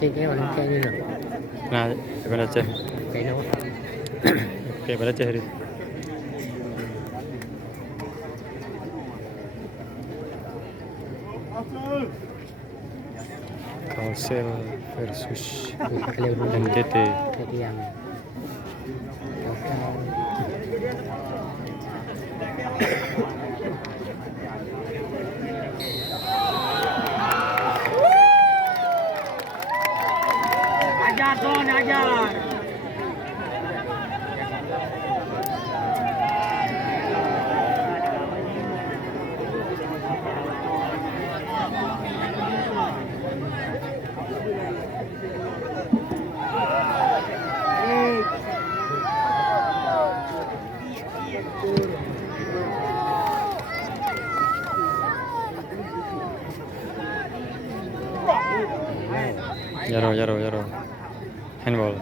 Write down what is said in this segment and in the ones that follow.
Trên cái orang cek ni nak. Nah, pada cek. Kain apa? Okey, pada cek hari. Kalsel versus NTT. Jadi yang ajar Son, ajar. Jaro. Handball.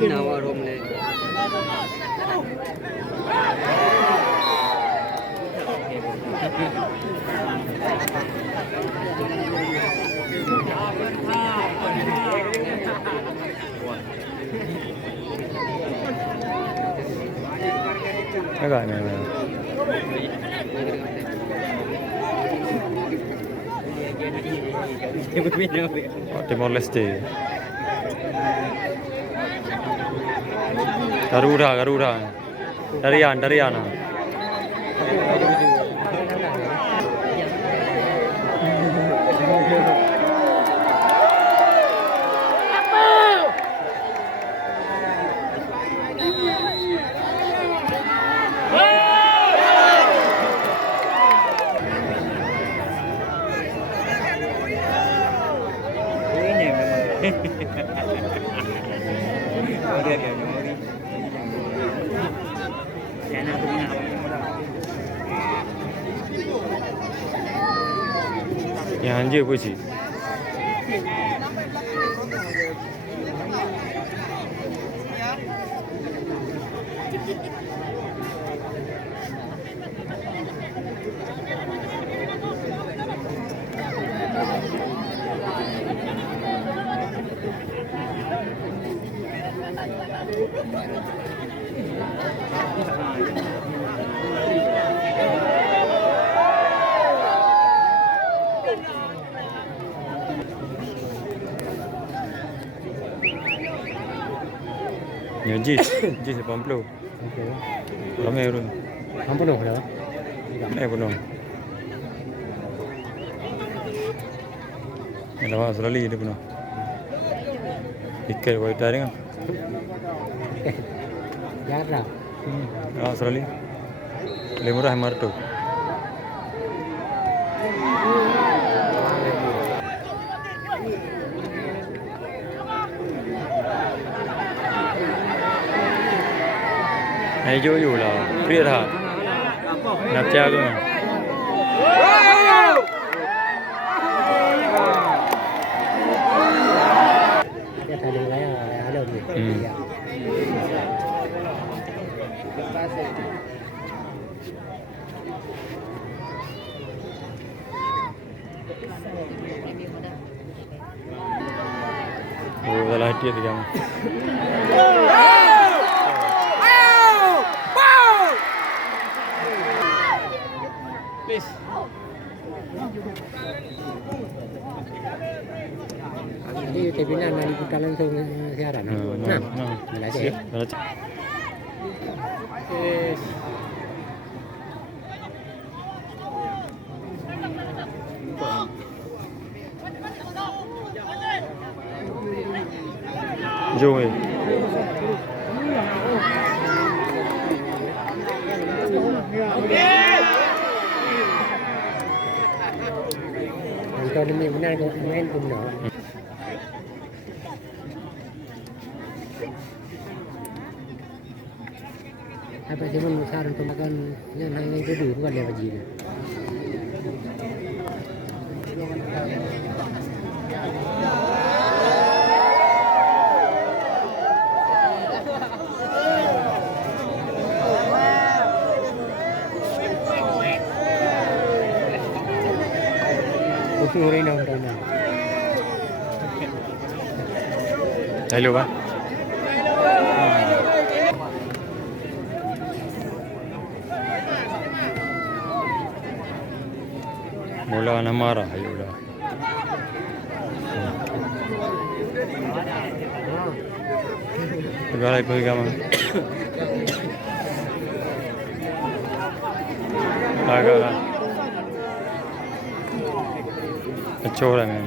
bina warung le. Agak ni. Timor Leste. Garuda. Dariana. Yang anjir apa sih? Yang jis 80. Ramai orang. Apa nak dah? Penuh. Yang lawan Australia dia penuh. Ikat white tadi kan? Jarang. Australia. Lebih murah Marto. Hijau lah, free dah. Nak cakap kan? Dia tak ada gaya, ada ni. Oh, dah lah dia tiga. Jadi pimpinan nak dibuka langsung siaran. Nah, belajar. Yes. Joy. Còn mình mình đang có men cùng nữa. Apa sih mun saran pemakan yang hanya itu dulu bukan lewat jadi. Usurin dong Rina. Hello ba? Mula na marah ayo dah. Berbalai pergi kamu. Agak. Kacau lah kan.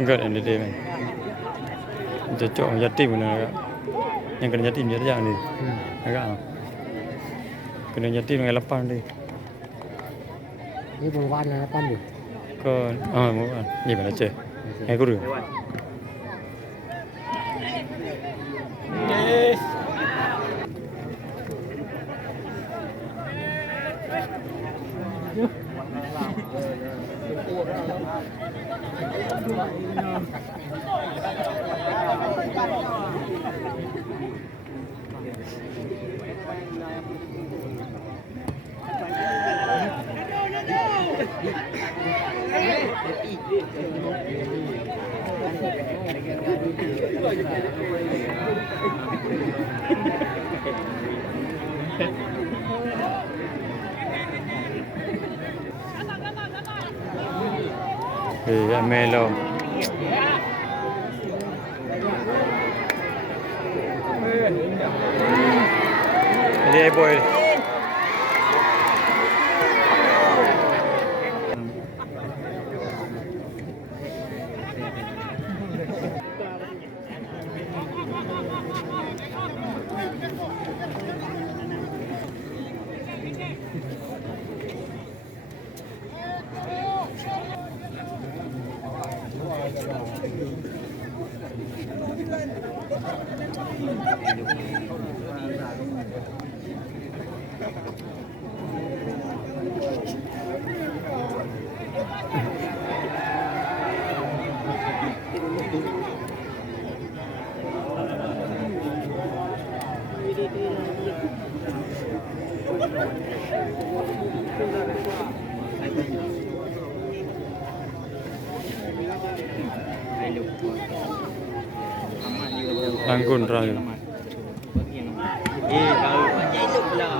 Enggak ada deh men. Cocok yatim benar agak. Yang kena yatim dia jangan ni. Agak. Kena yatim dengan lapan deh. Ini bungwan lah kan deh. Ke bukan. Ni mana ceh. Guru. Yes. Melo. Ini boy. Anggun raya. Kalau banyak itu pula.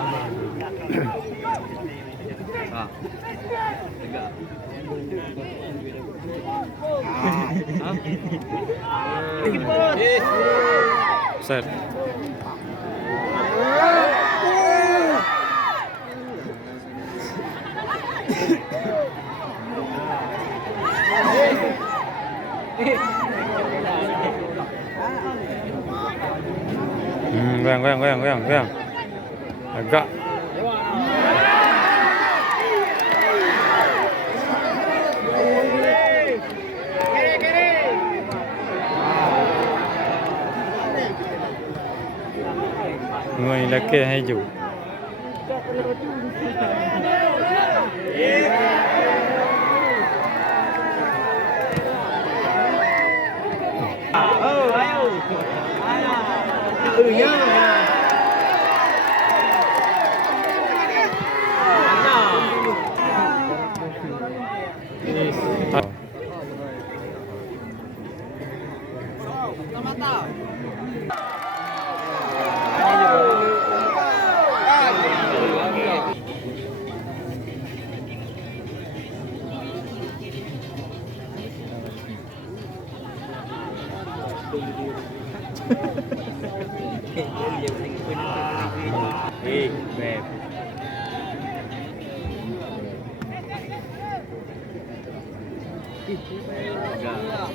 Set. Goyang. Agak. แก้ให้อยู่ Hãy subscribe cho kênh Ghiền Mì Gõ để không bỏ lỡ